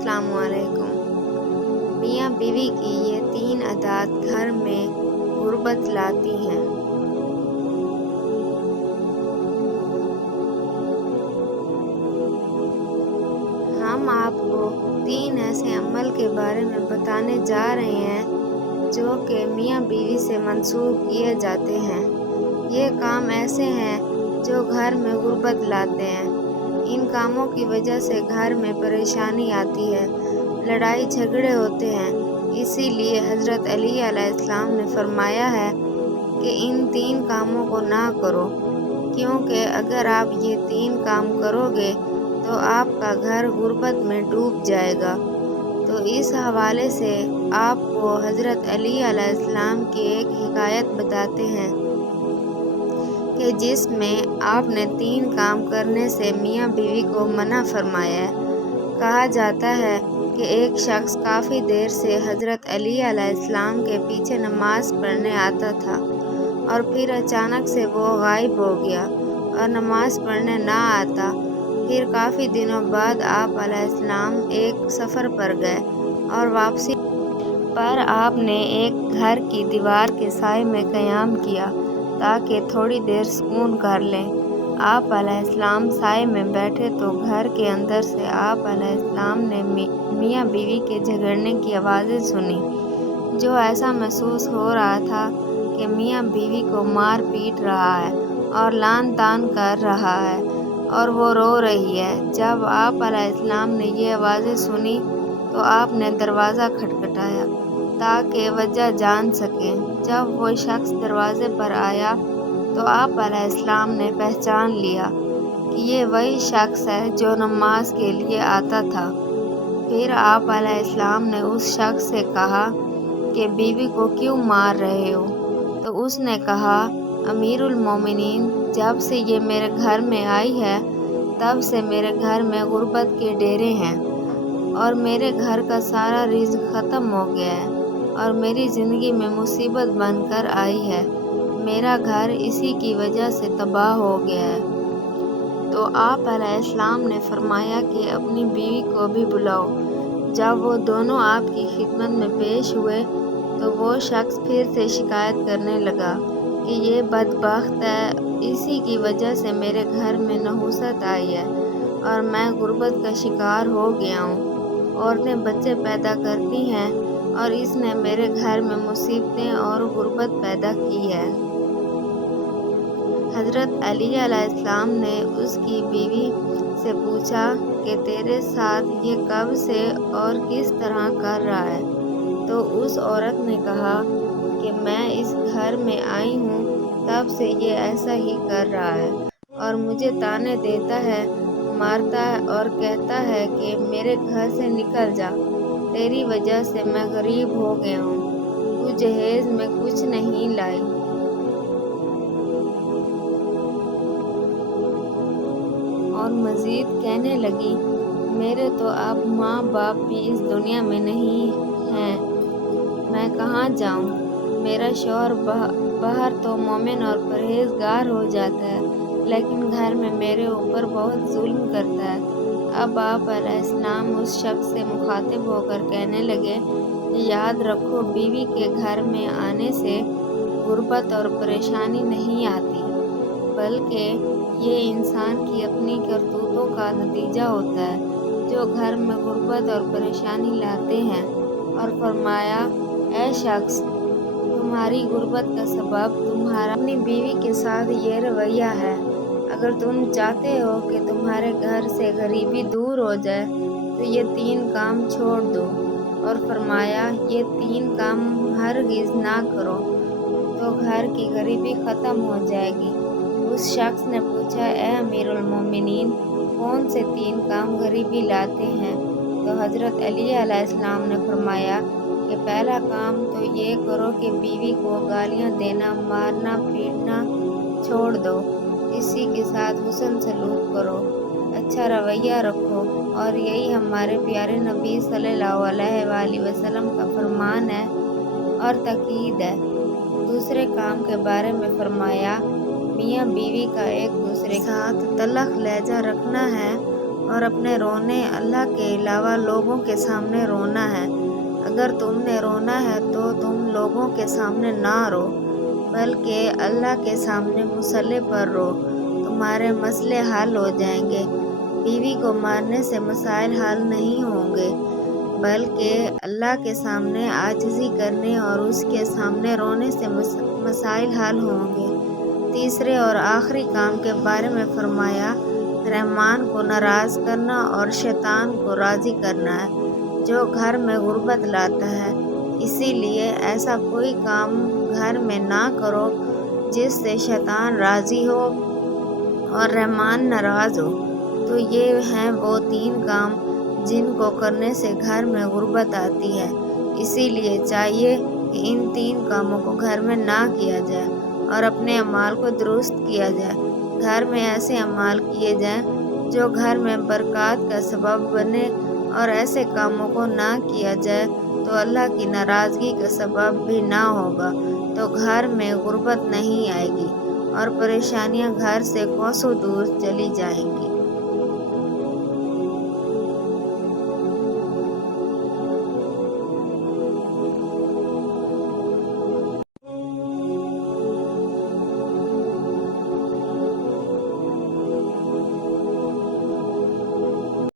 السلام علیکم۔ میاں بیوی کی یہ 3 عادات گھر میں غربت لاتی ہیں۔ ہم آپ کو 3 ایسے عمل کے بارے میں بتانے جا رہے ہیں جو کہ میاں بیوی سے منسوب کیے جاتے ہیں۔ یہ کام ایسے ہیں جو گھر میں غربت لاتے ہیں۔ ان کاموں کی وجہ سے گھر میں پریشانی آتی ہے، لڑائی جھگڑے ہوتے ہیں۔ اسی لیے حضرت علی علیہ السلام نے فرمایا ہے کہ ان 3 کاموں کو نہ کرو، کیونکہ اگر آپ یہ 3 کام کرو گے تو آپ کا گھر غربت میں ڈوب جائے گا۔ تو اس حوالے سے آپ کو حضرت علی علیہ السلام کی ایک حکایت بتاتے ہیں کہ جس میں آپ نے 3 کام کرنے سے میاں بیوی کو منع فرمایا ہے۔ کہا جاتا ہے کہ ایک شخص کافی دیر سے حضرت علی علیہ السلام کے پیچھے نماز پڑھنے آتا تھا اور پھر اچانک سے وہ غائب ہو گیا اور نماز پڑھنے نہ آتا۔ پھر کافی دنوں بعد آپ علیہ السلام ایک سفر پر گئے اور واپسی پر آپ نے ایک گھر کی دیوار کے سائے میں قیام کیا تاکہ تھوڑی دیر سکون کر لیں۔ آپ علیہ السلام سائے میں بیٹھے تو گھر کے اندر سے آپ علیہ السلام نے میاں بیوی کے جھگڑنے کی آوازیں سنی، جو ایسا محسوس ہو رہا تھا کہ میاں بیوی کو مار پیٹ رہا ہے اور لعن طعن کر رہا ہے اور وہ رو رہی ہے۔ جب آپ علیہ السلام نے یہ آوازیں سنی تو آپ نے دروازہ کھٹکھٹایا تاکہ وجہ جان سکیں۔ جب وہ شخص دروازے پر آیا تو آپ علیہ السلام نے پہچان لیا کہ یہ وہی شخص ہے جو نماز کے لیے آتا تھا۔ پھر آپ علیہ السلام نے اس شخص سے کہا کہ بیوی کو کیوں مار رہے ہو؟ تو اس نے کہا، امیر المومنین، جب سے یہ میرے گھر میں آئی ہے تب سے میرے گھر میں غربت کے ڈیرے ہیں اور میرے گھر کا سارا رزق ختم ہو گیا ہے اور میری زندگی میں مصیبت بن کر آئی ہے۔ میرا گھر اسی کی وجہ سے تباہ ہو گیا ہے۔ تو آپ علیہ السلام نے فرمایا کہ اپنی بیوی کو بھی بلاؤ۔ جب وہ دونوں آپ کی خدمت میں پیش ہوئے تو وہ شخص پھر سے شکایت کرنے لگا کہ یہ بدبخت ہے، اسی کی وجہ سے میرے گھر میں نحوست آئی ہے اور میں غربت کا شکار ہو گیا ہوں۔ عورتیں بچے پیدا کرتی ہیں اور اس نے میرے گھر میں مصیبتیں اور غربت پیدا کی ہے۔ حضرت علی علیہ السلام نے اس کی بیوی سے پوچھا کہ تیرے ساتھ یہ کب سے اور کس طرح کر رہا ہے؟ تو اس عورت نے کہا کہ میں اس گھر میں آئی ہوں تب سے یہ ایسا ہی کر رہا ہے اور مجھے طعنے دیتا ہے، مارتا ہے اور کہتا ہے کہ میرے گھر سے نکل جا، تیری وجہ سے میں غریب ہو گیا ہوں، تو جہیز میں کچھ نہیں لائی۔ اور مزید کہنے لگی، میرے تو اب ماں باپ بھی اس دنیا میں نہیں ہیں، میں کہاں جاؤں؟ میرا شوہر باہر تو مومن اور پرہیزگار ہو جاتا ہے لیکن گھر میں میرے اوپر بہت ظلم کرتا ہے۔ اب آپ علیہ السلام اس شخص سے مخاطب ہو کر کہنے لگے کہ یاد رکھو، بیوی کے گھر میں آنے سے غربت اور پریشانی نہیں آتی، بلکہ یہ انسان کی اپنی کرتوتوں کا نتیجہ ہوتا ہے جو گھر میں غربت اور پریشانی لاتے ہیں۔ اور فرمایا، اے شخص، تمہاری غربت کا سبب تمہارا اپنی بیوی کے ساتھ یہ رویہ ہے۔ اگر تم چاہتے ہو کہ تمہارے گھر سے غریبی دور ہو جائے تو یہ 3 کام چھوڑ دو۔ اور فرمایا، یہ 3 کام ہرگز نہ کرو تو گھر کی غریبی ختم ہو جائے گی۔ اس شخص نے پوچھا، اے امیر المومنین، کون سے 3 کام غریبی لاتے ہیں؟ تو حضرت علی علیہ السلام نے فرمایا کہ پہلا کام تو یہ کرو کہ بیوی کو گالیاں دینا، مارنا پیٹنا چھوڑ دو، اسی کے ساتھ حسن سلوک کرو، اچھا رویہ رکھو، اور یہی ہمارے پیارے نبی صلی اللہ علیہ وآلہ وسلم کا فرمان ہے اور تاکید ہے۔ دوسرے کام کے بارے میں فرمایا، میاں بیوی کا ایک دوسرے کے ساتھ تلخ لہجہ رکھنا ہے اور اپنے رونے اللہ کے علاوہ لوگوں کے سامنے رونا ہے۔ اگر تم نے رونا ہے تو تم لوگوں کے سامنے نہ رو، بلکہ اللہ کے سامنے مصلی پر رو، تمہارے مسئلے حل ہو جائیں گے۔ بیوی کو مارنے سے مسائل حل نہیں ہوں گے، بلکہ اللہ کے سامنے عاجزی کرنے اور اس کے سامنے رونے سے مسائل حل ہوں گے۔ تیسرے اور آخری کام کے بارے میں فرمایا، رحمان کو ناراض کرنا اور شیطان کو راضی کرنا ہے، جو گھر میں غربت لاتا ہے۔ اسی لیے ایسا کوئی کام گھر میں نہ کرو جس سے شیطان راضی ہو اور رحمان ناراض ہو۔ تو یہ ہیں وہ 3 کام جن کو کرنے سے گھر میں غربت آتی ہے۔ اسی لیے چاہیے کہ ان 3 کاموں کو گھر میں نہ کیا جائے اور اپنے اعمال کو درست کیا جائے۔ گھر میں ایسے اعمال کیے جائیں جو گھر میں برکات کا سبب بنے، اور ایسے کاموں کو نہ کیا جائے تو اللہ کی ناراضگی کا سبب بھی نہ ہوگا، تو گھر میں غربت نہیں آئے گی اور پریشانیاں گھر سے کوسوں دور چلی جائیں گی۔